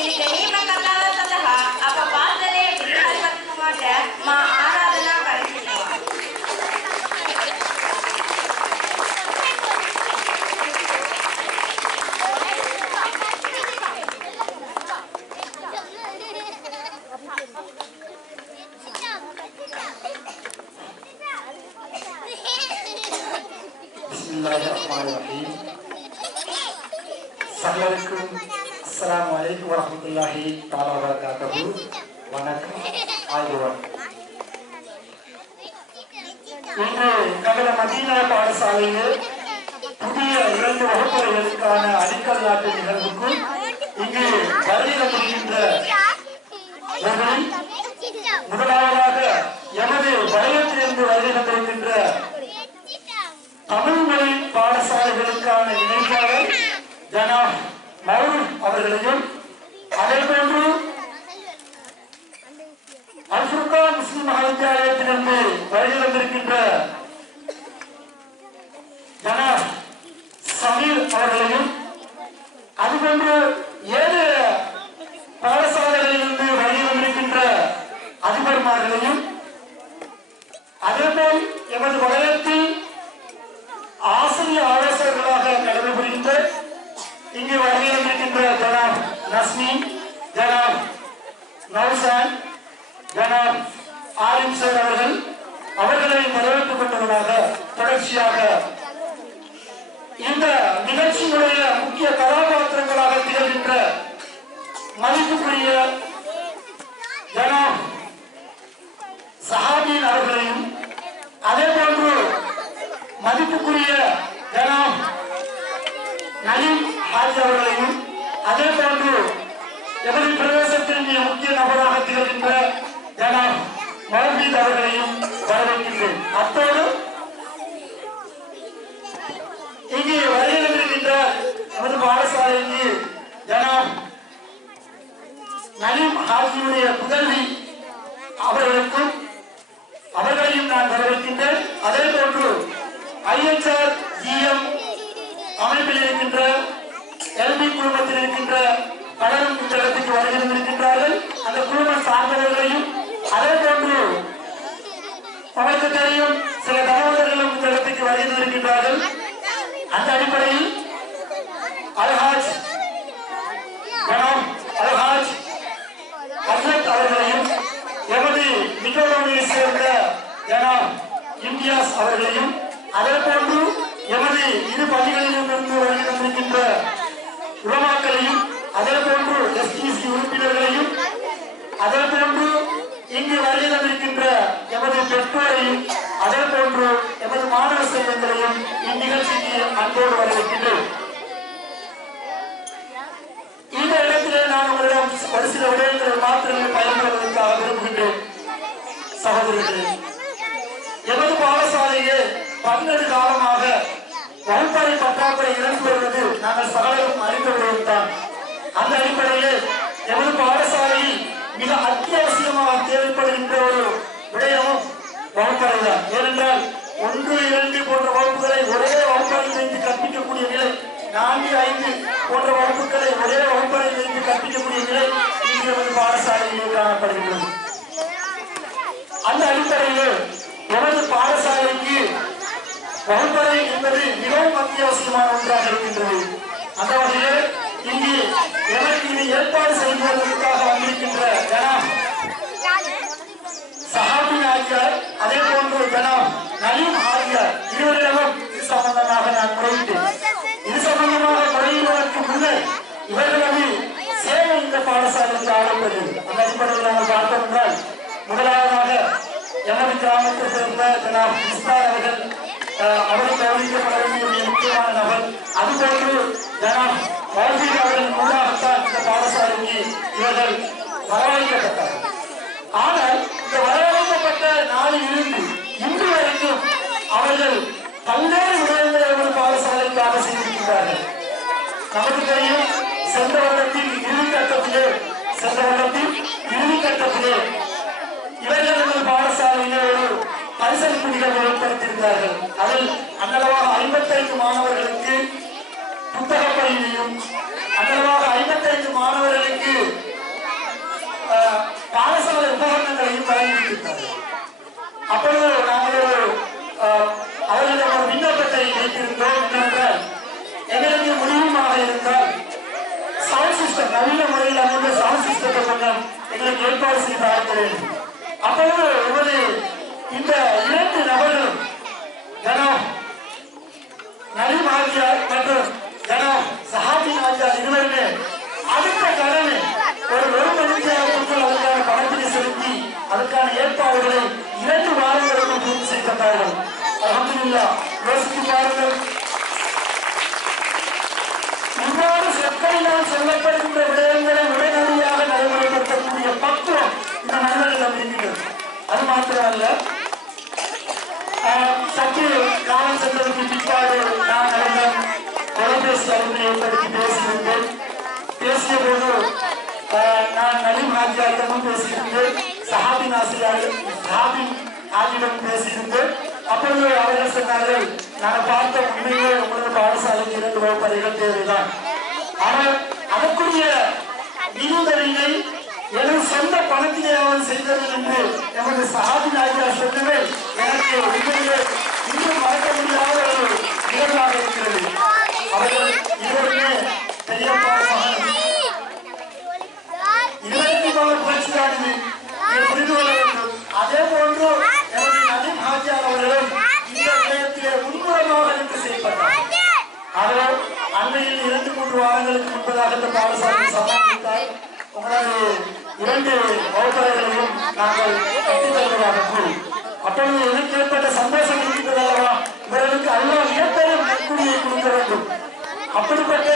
Ini kenapa kata salah? Apa pasal yang dilihat kemaja? Ma aradana kali semua. Bismillahirrahmanirrahim. Assalamualaikum warahmatullahi wabarakatuh. வணக்கம் ஆய்வுவான். இன்று நகர Medina பாடசாலையில் புதிய 2 வகுப்பறைகளுக்கான அடிக்கல் நாட்டு நிகழ்வுக்கு இங்கு வருகை தந்திருக்கின்ற முதலாவதாக எமது வலயத்திலிருந்து வருகை தந்திருக்கின்ற தமிழ் மொழி பாடசாலைகளுக்கான இணைப்பாளர் ஜனாப் மௌரூப் அவர்களையும் அதேபோன்று அல்-ஃபுர்கான் முஸ்லிம் மகாவித்தியாலயத்திலிருந்து வருகை தந்திருக்கின்ற ஜனாப் சமீர் அவர்களையும் அதுபோன்று 7 பாடசாலைகளிலிருந்து வருகை தந்திருக்கின்ற அதிபர்மார்களையும் அதேபோல் எமது வலயத்தில் ஆசிரிய ஆலோசகர்களாக கடமை புரிகின்ற இங்கு வருகை தந்திருக்கின்ற ஜனாப் நஸ்மீன், ஜனாப் நௌசான், ஜனாப் ஆலிம் சார் அவர்களை வரவேற்றுக் கொண்டவர்களாக தொடர்ச்சியாக இந்த நிகழ்ச்சியுடைய முக்கிய கதாபாத்திரங்களாக திகழ்கின்ற மதிப்புக்குரிய ஜனாப் சஹாபீன் அவர்களையும் அதேபோன்று மதிப்புக்குரிய ஜனாப் நலீம் ஹாஜி அவர்களையும் அதேபோன்று எமது பிரதேசத்தின் முக்கிய நபராக திகழ்கின்ற ஜனாப் மௌபீத் அவர்களையும் வரவேற்கின்றேன். அத்தோடு இங்கே வருகின்ற எமது பாடசாலைக்கு ஜனாப் நலீம் ஹாஜியுடைய புதல்வி அவர்களையும் நான் வரவேற்கின்றேன். அதே போன்று IHR GM அமைப்பில் இருக்கின்ற LB குழுமத்தில் இருக்கின்ற பலரும் இந்த இடத்துக்கு வருகின்றிருக்கின்றார்கள். அந்த குழுமம் சார்ந்தவர்களையும் அதே போன்று அவருக்கு தெரியும் சில தகவல்களும் இந்த இடத்துக்கு வருகின்றிருக்கின்றார்கள். அந்த அடிப்படையில் அல்ஹாஜ் ஜனாப் அல்ஹாஜ் ஹஸ்ரத் அவர்களையும் எமது நிகழ்வுகளை சேர்ந்த ஜனாப் இம்தியாஸ் அவர்களையும் அதே போன்று எமது இரு பள்ளிகளிலிருந்து வருகை தந்திருக்கின்ற உலமாக்களையும் அதே போன்று STC உறுப்பினர்களையும் அதே போன்று இங்கு வருகை தந்திருக்கின்ற எமது பெற்றோரையும் அதே போன்று எமது மாணவ செல்வங்களையும் இந்நிகழ்ச்சிக்கு அன்போடு வரவேற்கின்றேன். இந்த இடத்திலே நான் உங்களிடம் ஒரு சில விடயங்களை மாத்திரமே பயன்படுவதற்காக விரும்புகின்றேன். சகோதரர்களே, எமது பாடசாலையிலே 12 காலமாக வகுப்பறை பற்றாக்குறை இருந்து வருவது நாங்கள் சகலரும் அறிந்த விடயம்தான். அந்த அடிப்படையிலே எமது பாடசாலையில் மிக அத்தியாவசியமாக தேவைப்படுகின்ற ஒரு விடயமும் வகுப்பறைதான். ஏனென்றால் 1, 2 போன்ற வகுப்புகளை ஒரே வகுப்பறையில் வைத்து கற்பிக்கக்கூடிய நிலை, 4, 5 போன்ற வகுப்புகளை ஒரே வகுப்பறையில் வைத்து கற்பிக்கக்கூடிய நிலை இன்று எமது பாடசாலையிலே காணப்படுகின்றது. அந்த அடிப்படையில் எமது பாடசாலைக்கு வகுப்பறை என்பது மிகவும் அத்தியாவசியமான ஒன்றாக இருக்கின்றது. அந்த வகையில் இங்கு எனக்கு இது ஏற்பாடு செய்வதற்காக வந்திருக்கின்ற ஜனாப் சஹாபீன் ஆகியார் அதே போன்று ஜனாப் நலீம் ஆகியார் இருவரிடமும் இது சம்பந்தமாக நான் முறையிட்டேன். இது சம்பந்தமாக முறையிடுவதற்கு முன்னர் இவர்களது சேவை இந்த பாடசாலைக்கு ஆரம்பித்தது. அந்த அடிப்படையில் நாங்கள் பார்த்தோம் என்றால் முதலாவதாக எமது கிராமத்தை சேர்ந்த ஜனாப் இஸ்மாயில் அவர்கள் கவனிக்கப்பட வேண்டிய முக்கியமான நபர். அதுபோன்று ஜனாப் மௌபீத் அவர்கள் மூலமாகத்தான் இந்த பாடசாலைக்கு இவர்கள் வரவழைக்கப்பட்டார்கள். ஆனால் இந்த வரவழைக்கப்பட்ட நாளில் இருந்து இன்று வரைக்கும் அவர்கள் பல்வேறு விடயங்களை அவர்கள் பாடசாலைக்காக செய்திருக்கிறார்கள். நமக்கு தெரியும், சென்ற வருடத்தின் இறுதிக்கட்டத்திலே இவர்கள் பாடசாலையிலே ஒரு பரிசளிப்பு நிகழ்வு ஏற்படுத்தியிருந்தார்கள். அதில் அன்னளவாக 55 மாணவர்களுக்கு புத்தக பயிலையும், அன்னளவாக 55 மாணவர்களுக்கு வரிசை பார்க்கிறேன். அப்பொழுது இவரு இந்த 2 நபர்களும் ஜனாப் நலீம் ஆஜியார் மற்றும் ஜனாப் சஹாபின் ஆஜியார் இருவருமே அடுத்த கடமை ஒரு மணித்தியாலத்துக்குள் அதற்கான பணத்தினை செலுத்தி அதற்கான ஏற்பாடுகளை 2 வாரங்களுக்கு பூர்த்தி செய்தார்கள். அல்ஹம்துலில்லாஹ். யோசித்து பாருங்கள், இவ்வாறு சொற்களினால் சொல்லப்படுகின்ற விடயங்களை உடனடியாக நடைமுறைப்படுத்தக்கூடிய பக்குவம் இந்த மனிதர்களிடம் இருக்கிறது. அது மாத்திரமல்ல, சற்று காலம் சென்றதுக்கு பிற்பாடு நான் தொலைபேசி அறிவினை ஏற்படுத்தி பேசியிருந்தேன். பேசிய போது நான் நலீம் ஆஜியாரிடமும் பேசியிருந்தேன், சஹாபின் ஆஜியிடம் பேசியிருந்தேன். அப்பொழுது அவர்கள் சொன்னார்கள், நான் பார்த்த உண்மையிலே உங்களது பாடசாலைக்கு 2 வகுப்பறைகள் தேவைதான். ஆனால் அதற்குரிய நிதியுதவியை எனது சொந்த பணத்திலே அவன் செய்தது என்று எமது சஹாபின் ஆஜியார் சொன்னவே எனக்கு உண்மையிலே இன்னும் மறக்க முடியாத ஒரு நிகழ்வாக இருக்கிறது. அவர்கள் இருவருமே பெரியப்பா மகன், இருவருக்கும் அவர் புரட்சியானது புரிந்து கொள்ள வேண்டும். அதே போன்று எனது நலீம் ஆஜியார் அவர்களும் இந்த விடயத்திலே முன்புறமாக நின்று செயல்பட்டார். அவர் அண்மையில் 2-3 வாரங்களுக்கு முன்பதாக இந்த பாடசாலையை சமாளித்தால் உங்களது 2 வகுப்பறைகளையும் நாங்கள் கட்டித் தருவதாக கூறி, அப்பொழுது எனக்கு ஏற்பட்ட சந்தோஷம் இருக்கின்றது அல்லவா, இவர்களுக்கு அல்லாஹ் மிகப்பெரும் நற்கூலியை கொடுக்க வேண்டும். அப்படிப்பட்ட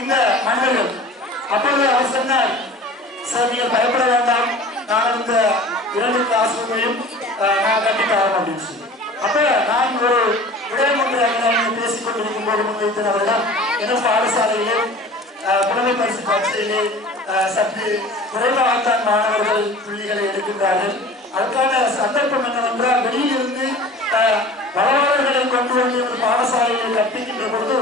இந்த மனிதர்கள் அப்பொழுது அவர் சொன்னார், சார் நீங்கள் பயப்பட வேண்டாம், நான் இந்த 2 கிளாஸ் ரூமையும் நான் கட்டித்தரேன் அப்படின்னு சொல்லி. அப்ப நான் ஒரு விடயம் ஒன்று பேசிக் கொண்டிருக்கும் போது முன்வைத்தேன் அவரிடம், எனது பாடசாலையிலே புலமை பரிசு பரீட்சையிலே சற்று குறைவாகத்தான் மாணவர்கள் புள்ளிகளை எடுக்கின்றார்கள். அதற்கான சந்தர்ப்பம் என்னவென்றால், வெளியிலிருந்து வரலாறுகளை கொண்டு வந்து ஒரு பாடசாலையை கற்பிக்கின்ற பொழுது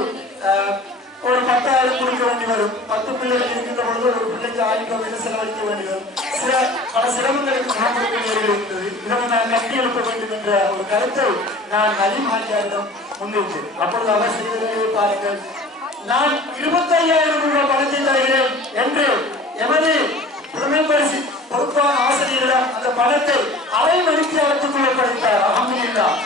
ஒரு 10,000 கொடுக்க வேண்டி வரும். 10 பிள்ளைகள் இருக்கின்ற பொழுது ஒரு பிள்ளைக்கு 1000 ரூபாய் செலவழிக்க வேண்டி வரும். பல சிரமங்களுக்கு முகம் கொடுக்க வேண்டியிருக்கிறது. இதனை நான் கட்டி எழுப்ப வேண்டும் என்ற ஒரு கருத்தை நான் நலீம் ஆஜியாரிடம் முன்வைத்தேன். அப்பொழுது அவர் செய்ததை பாருங்கள், நான் 25,000 ரூபாய் பணத்தை தருகிறேன் என்று எமது புலமை பரிசு பொறுப்பான ஆசிரியரிடம் அந்த பணத்தை அரை மணித்தியாலத்துக்குள்ள படித்தார். அல்ஹம்துலில்லாஹ்.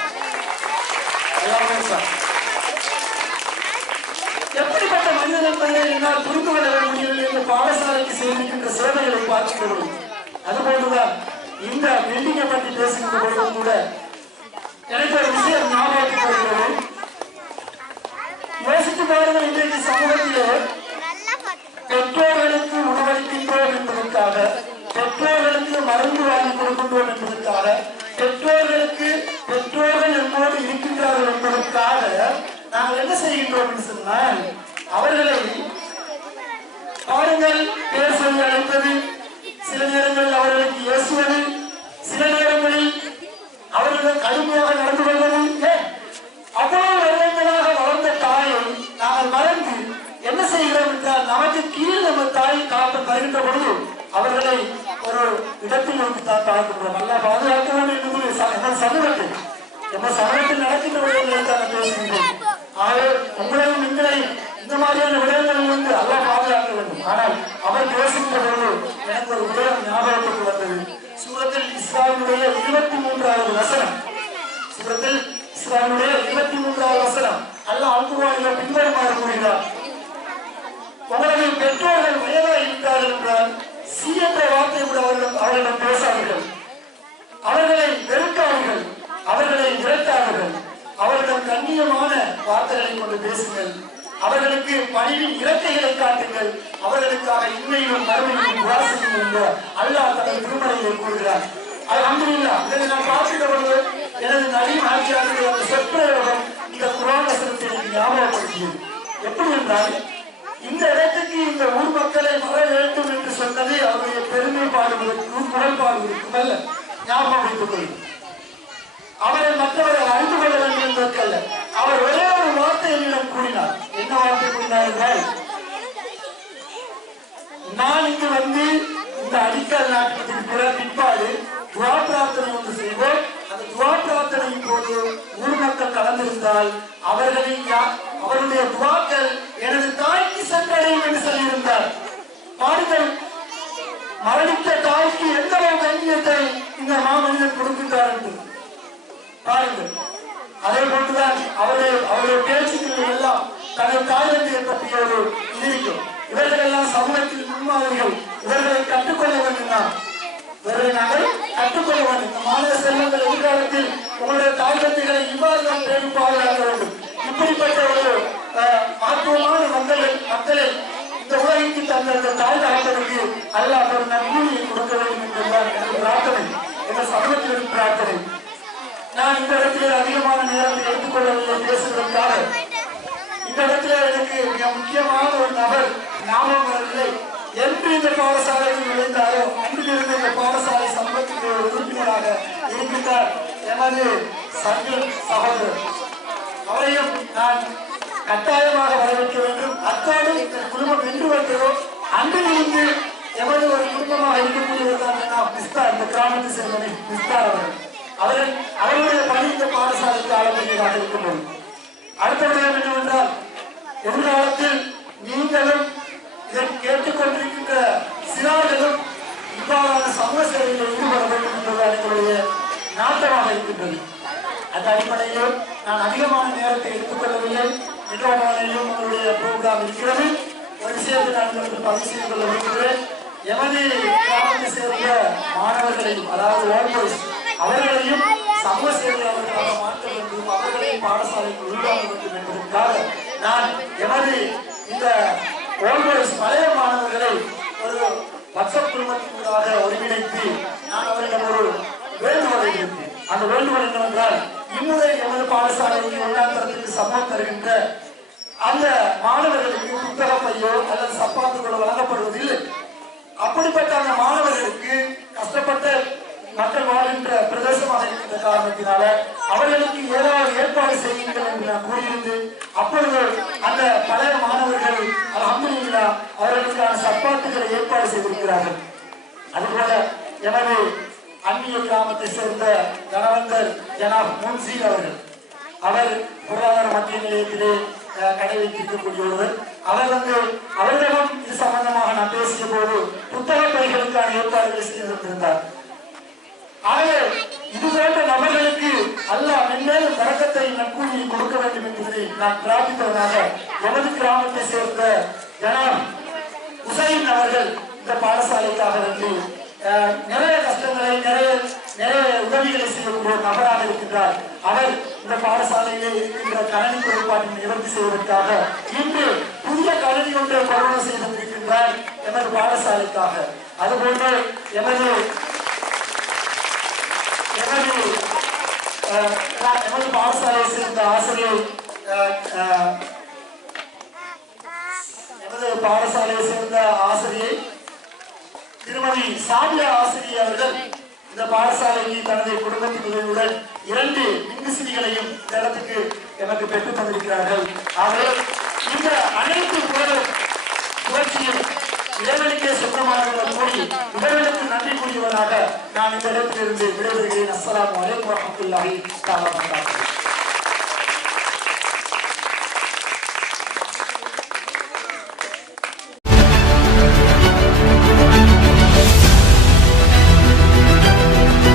எப்படிப்பட்ட மனிதன் என்பதை என்னால் புரிந்து கொள்ள முடியவில்லை என்று பாடசாலைக்கு செய்திருக்கின்ற சேவைகளை பார்க்கிறோம். அதுபோன்றுதான் இந்த பில்டிங்கை பற்றி பேசுகின்ற பொழுதும் கூட எனக்கு ஒரு விஷயம் ஞாபகத்துக்கு வருகிறது. யோசித்து பாருங்கள், இன்றைக்கு சமூகத்திலே பெற்றோர்களுக்கு உணவளிக்கின்றோம் என்பதற்காக, பெற்றோர்களுக்கு மருந்து வாங்கி கொடுக்கின்றோம் என்பதற்காக, பெற்றோர்கள் என்போடு இருக்கின்றார்கள் என்பதற்காக நாங்கள் என்ன செய்கின்றோம் என்று சொன்னால், அவர்களை பாருங்கள் பேர் சொல்லி அழைப்பது, சில நேரங்களில் அவர்களுக்கு ஏசுவது, சில நேரங்களில் அவர்கள் கடுமையாக நடந்து கொள்வது. அவ்வளவு வருடங்களாக வளர்ந்த தாயை நாங்கள் மறந்து என்ன செய்கிறோம் என்றால், நமக்கு கீழ் நம்ம தாய் காப்ப தருகின்ற பொழுது அவர்களை ஒரு இடத்தில் வந்து பார்க்கின்றோம். நல்லா பாதுகாக்க வேண்டும் என்பது சமூகத்தில் நடக்கின்ற விடயங்களை தான் பேசுகின்றோம். ஆகவே உங்களையும் நீங்களையும் இந்த மாதிரியான விடயங்களில் வந்து அல்லா பாதுகாக்க வேண்டும். ஆனால் அவர் பேசுகின்ற பொழுது எனக்கு ஒரு விடயம் ஞாபகத்துக்கு வந்தது. சூரத்தில் இஸ்ராயிலுடைய 23வது வசனம், சூரத்தில் இஸ்ராயிலுடைய 23வது வசனம் அல்லாஹ் அல்குர்ஆனிலே பின்வருமாறு கூறுகிறார், உங்களது பெற்றோர்கள் வயதாக இருக்கிறார்கள் என்றால் சி என்ற வார்த்தை கூட அவர்களிடம் பேசாதீர்கள், அவர்களை வெறுக்காதீர்கள், அவர்களை விரட்டாதீர்கள், அவர்களிடம் கண்ணியமான வார்த்தைகளை கொண்டு பேசுங்கள், அவர்களுக்கு பணிவின் இலக்கைகளை காட்டுங்கள், அவர்களுக்காக இன்மையிலும் மறுமையிலும் துஆ செய்யுங்கள் என்று அல்லாஹ் தனது திருமறையிலே கூறுகிறார். அல்ஹம்துலில்லாஹ். இதை நான் பார்க்கின்ற பொழுது எனது நலீம் ஆஜியாருடைய சொற்பிரயோகம் இந்த குர்ஆன் வசனத்தை எனக்கு ஞாபகப்படுத்தியது. எப்படி என்றால், இந்த இடத்துக்கு இந்த ஊர் மக்களை வர வேண்டும் என்று சொன்னது அவருடைய பெருமை பாடுவதற்கு குரல் பாடுவதற்கு அல்ல, ஞாபகம் வைத்துக் கொள்ளும். அவரை மற்றவர்கள் அறிந்து கொள்ள வேண்டும் என்பதற்கல்ல, அவர் ஒரே ஒரு வார்த்தை என்னிடம் கூறினார். என்ன வார்த்தை கூறினார் என்றால், நான் இங்கு வந்து இந்த அடிக்கல் நாட்டுக்கு பிற்பாடு துஆ பிரார்த்தனை ஒன்று செய்வோம். அந்த துஆ பிரார்த்தனையின் போது ஊர் மக்கள் கலந்திருந்தால் அவருடைய துஆக்கள் எனது தாய்க்கு சென்றடையும் என்று சொல்லியிருந்தார். பாருங்கள், மரணித்த தாய்க்கு எந்த கண்ணியத்தை இந்த மாமனிதன் கொடுக்கின்றார் என்று பாருங்கள். அதே போன்றுதான் அவருடைய பேச்சுக்கள் எல்லாம் தனது தாய்மொழியை பற்றிய ஒரு இருக்கும். இவர்கள் எல்லாம் சமூகத்தில் முன்மாதிரிகள். இவர்களை கற்றுக்கொள்ள வேண்டும். இவர்களை நாங்கள் கற்றுக்கொள்ள வேண்டும். இந்த மாணவ செல்வங்கள் எதிர்காலத்தில் உங்களுடைய தாய்மொழிகளை இவ்வாறு தான் பேணி பாதுகாக்க வேண்டும். இப்படிப்பட்ட ஒரு மகத்துவமான மக்களை இந்த உலகிற்கு தந்த தாய் தகப்பனுக்கு அல்லாஹ் ஒரு நன்மையை கொடுக்க வேண்டும் என்பதுதான் எனது பிரார்த்தனை, எங்கள் சமூகத்தின் பிரார்த்தனை. நான் இந்த இடத்திலே அதிகமான நேரத்தை எடுத்துக்கொள்ளவில்லை பேசுவதற்காக. இந்த இடத்துல எனக்கு மிக முக்கியமான ஒரு நபர் ஞாபகம் வரவில்லை. என்று இந்த பாடசாலையில் நுழைந்தாரோ அன்றிலிருந்து இந்த பாடசாலை சமூகத்திற்கு ஒரு உறுப்பினராக இருக்கின்றார் எனது சகோதரர். அவரையும் நான் கட்டாயமாக வரவேற்க வேண்டும். அத்தோடு இந்த குடும்பம் என்று வந்ததோ அன்றிலிருந்து எமது ஒரு குடும்பமாக இருக்கக்கூடியவர்தான் மிஸ்தார், இந்த கிராமத்தை சேர்ந்த மிஸ்தார் அவர்கள். அவருடைய பணி இந்த பாடசாலைக்கு ஆளக்கூடியதாக இருக்கின்றது. அடுத்த விடயம் என்னவென்றால், எதிர்காலத்தில் நீங்களும் இதை கேட்டுக்கொண்டிருக்கின்ற சிறார்களும் இவ்வாறான சமூக சேவைகளில் ஈடுபட வேண்டும் என்பதுதான் எங்களுடைய நாட்டமாக இருக்கின்றது. அந்த அடிப்படையில் நான் அதிகமான நேரத்தை எடுத்துக்கொள்ளவில்லை. இன்றைய உங்களுடைய ப்ரோக்ராம் இருக்கிறது. ஒரு விஷயத்தை நான் உங்களுக்கு பதிவு செய்து கொள்ள விரும்புகிறேன். எமது கிராமத்தை சேர்ந்த மாணவர்களையும், அதாவது ஓல்போய்ஸ் அவர்களையும் சமூக சேவையாளர்களாக மாற்ற வேண்டும், அவர்களையும் பாடசாலைக்கு உருவாக்க வேண்டும் என்பதற்காக நான் எமது இந்த ஓல்போய்ஸ் பழைய மாணவர்களை ஒரு வாட்ஸ்அப் குழுமத்தினூடாக ஒருங்கிணைத்து நான் அவரிடம் ஒரு வேண்டுகோளை இருந்தேன். அந்த வேண்டுகோள் என்னவென்றால், இம்முறை எமது பாடசாலைக்கு 1ஆம் தரத்திற்கு சம்பளம் தருகின்ற அந்த மாணவர்களுக்கு புத்தக பையோ அல்லது சப்பாத்துகளோ வழங்கப்படுவதில்லை. அப்படிப்பட்ட அந்த மாணவர்களுக்கு கஷ்டப்பட்ட மக்கள் வாழ்கின்ற பிரதேசமாக இருக்கின்ற காரணத்தினால அவர்களுக்கு ஏதாவது ஏற்பாடு செய்யுங்கள் என்று நான் கூறியிருந்து, அப்பொழுது அந்த பழைய மாணவர்கள் அல்ஹம்துலில்லாஹ் அவர்களுக்கான சப்பாத்துகளை ஏற்பாடு செய்திருக்கிறார்கள். அதுபோல எனது அந்நிய கிராமத்தை சேர்ந்த தனவந்தர் ஜனாப் முன்சீர் அவர் பொருளாதார மத்திய நிலையத்திலே கடை வைத்திருக்கக்கூடிய ஒருவர். அவர்களிடம் இது சம்பந்தமாக நான் பேசிய போது புத்தக பைகளுக்கான ஏற்பாடுகளை செய்திருந்தார். ஆகவே இது போன்ற நபர்களுக்கு அல்லாஹ் மென்மேலும் பரக்கத்தை நற்கூலியை கொடுக்க வேண்டும் என்பதை நான் பிரார்த்திப்பதனாக எமது கிராமத்தை சேர்ந்த ஜனாப் உசைன் அவர்கள் இந்த பாடசாலைக்காக வந்து நிறைய கஷ்டங்களை நிறைய உதவிகளை செய்யக்கூடிய ஒரு நபராக இருக்கின்றார். அவர் இந்த பாடசாலையிலே இருக்கின்ற கணனி குறைபாட்டை நிவர்த்தி செய்வதற்காக இன்று புதிய கணனி ஒன்றை கொரோனா செய்திருக்கின்றார் எமது பாடசாலைக்காக. அதுபோன்று எமது பாடசாலையை சேர்ந்த ஆசிரியர் எமது பாடசாலையை சேர்ந்த ஆசிரியை திருமதி சாபியா ஆசிரியர் அவர்கள் இந்த பாடசாலைக்கு தனது குடும்பத்தின் உதவியுடன் 2 மின்விசிறிகளையும் இந்த இடத்துக்கு எனக்கு பெற்றுத் தந்திருக்கிறார்கள். ஆகவே இந்த அனைத்து புரட்சியும் இறைவனுக்கே சொந்தமானவர்கள் கூறி இவர்களுக்கு நன்றி கூறியவனாக நான் இந்த இடத்திலிருந்து விடைபெறுகிறேன். அஸ்ஸலாமு அலைக்கும் வரஹ்மத்துல்லாஹி தஆலா வபரகாத்துஹு.